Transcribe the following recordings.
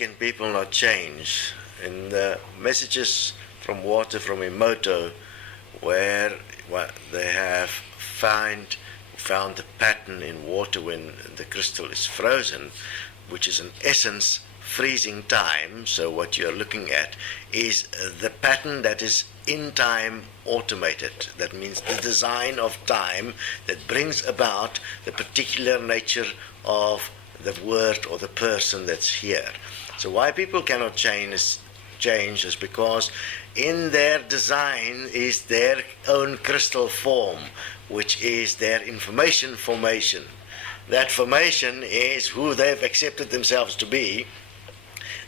can people not change? In the messages from water from Emoto, where they have found the pattern in water when the crystal is frozen, which is in essence freezing time. So what you're looking at is the pattern that is in time automated. That means the design of time that brings about the particular nature of the word or the person that's here. So why people cannot change is because in their design is their own crystal form, which is their information formation. That formation is who they've accepted themselves to be.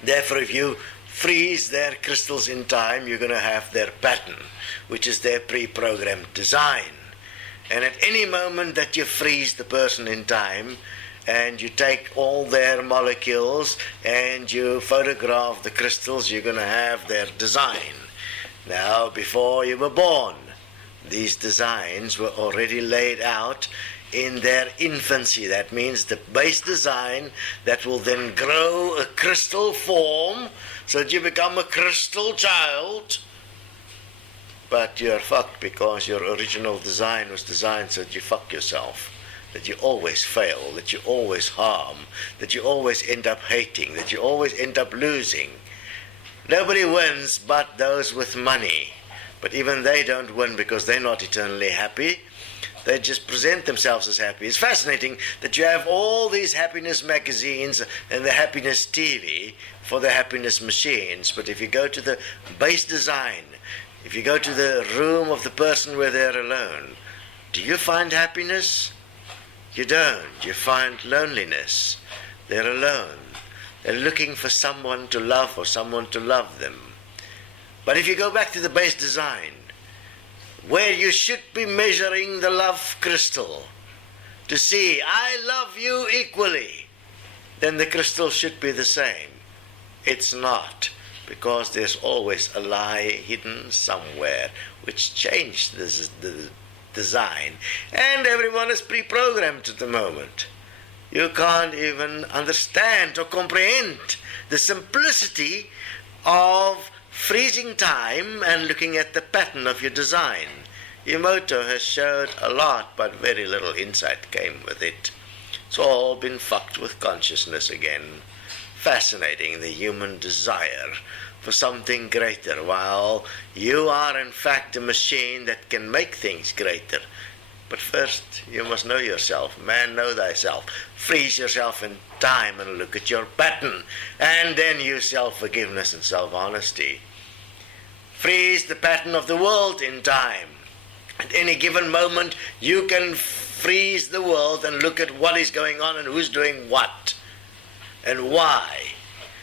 Therefore, if you freeze their crystals in time, you're going to have their pattern, which is their pre-programmed design. And at any moment that you freeze the person in time, and you take all their molecules and you photograph the crystals, you're going to have their design. Now, before you were born, these designs were already laid out in their infancy. That means the base design that will then grow a crystal form so that you become a crystal child. But you're fucked because your original design was designed so that you fuck yourself, that you always fail, that you always harm, that you always end up hating, that you always end up losing. Nobody wins but those with money. But even they don't win because they're not eternally happy. They just present themselves as happy. It's fascinating that you have all these happiness magazines and the happiness TV for the happiness machines. But if you go to the base design, if you go to the room of the person where they're alone, do you find happiness? You don't. You find loneliness. They're alone. They're looking for someone to love or someone to love them. But if you go back to the base design, where you should be measuring the love crystal to see, I love you equally, then the crystal should be the same. It's not, because there's always a lie hidden somewhere which changed the design. And everyone is pre-programmed at the moment. You can't even understand or comprehend the simplicity of freezing time and looking at the pattern of your design. Emoto has showed a lot, but very little insight came with it. It's all been fucked with consciousness again. Fascinating, the human desire for something greater, while you are in fact a machine that can make things greater. But first, you must know yourself. Man, know thyself. Freeze yourself in time and look at your pattern. And then use self-forgiveness and self-honesty. Freeze the pattern of the world in time. At any given moment, you can freeze the world and look at what is going on and who's doing what and why.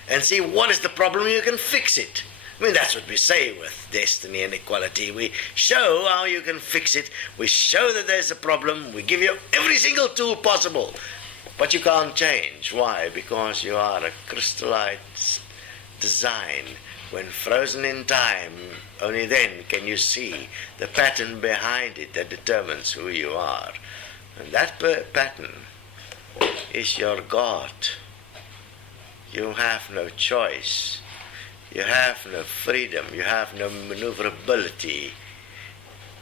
And see what is the problem, you can fix it. I mean, that's what we say with destiny and equality. We show how you can fix it. We show that there's a problem. We give you every single tool possible. But you can't change. Why? Because you are a crystallized design. When frozen in time, only then can you see the pattern behind it that determines who you are. And that pattern is your God. You have no choice. You have no freedom. You have no maneuverability.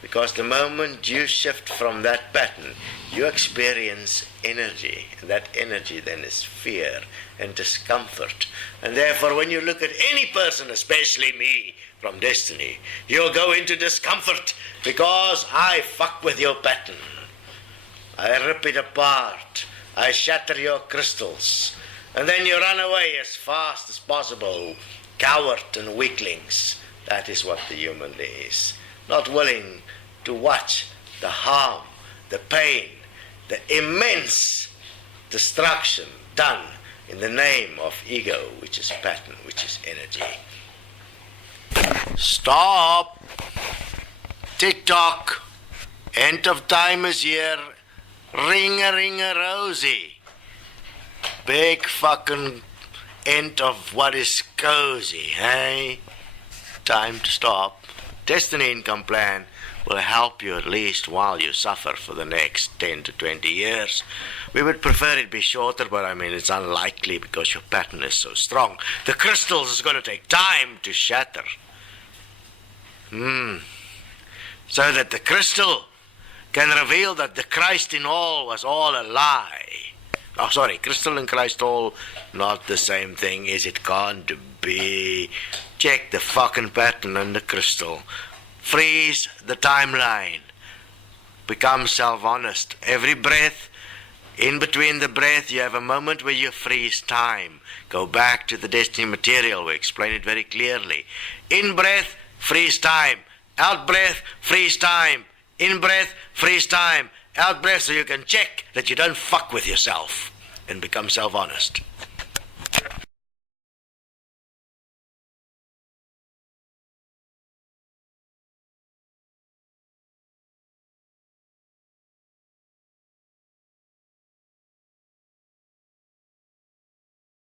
Because the moment you shift from that pattern, you experience energy. And that energy then is fear and discomfort. And therefore, when you look at any person, especially me, from destiny, you'll go into discomfort because I fuck with your pattern. I rip it apart. I shatter your crystals. And then you run away as fast as possible. Coward and weaklings. That is what the human is. Not willing to watch the harm, the pain, the immense destruction done in the name of ego, which is pattern, which is energy. Stop! Tick-tock! End of time is here. Ring-a-ring-a-rosy. Big fucking end of what is cozy, hey? Time to stop. Destiny income plan will help you at least while you suffer for the next 10 to 20 years. We would prefer it be shorter, but I mean it's unlikely because your pattern is so strong. The crystals is going to take time to shatter. So that the crystal can reveal that the Christ in all was all a lie. Oh, sorry, crystal and Christ all not the same thing, is it? Can't be. Check the fucking pattern and the crystal. Freeze the timeline. Become self-honest. Every breath, in between the breath, you have a moment where you freeze time. Go back to the Destiny material. We explain it very clearly. In breath, freeze time. Out breath, freeze time. In breath, freeze time. Out breath, so you can check that you don't fuck with yourself and become self-honest.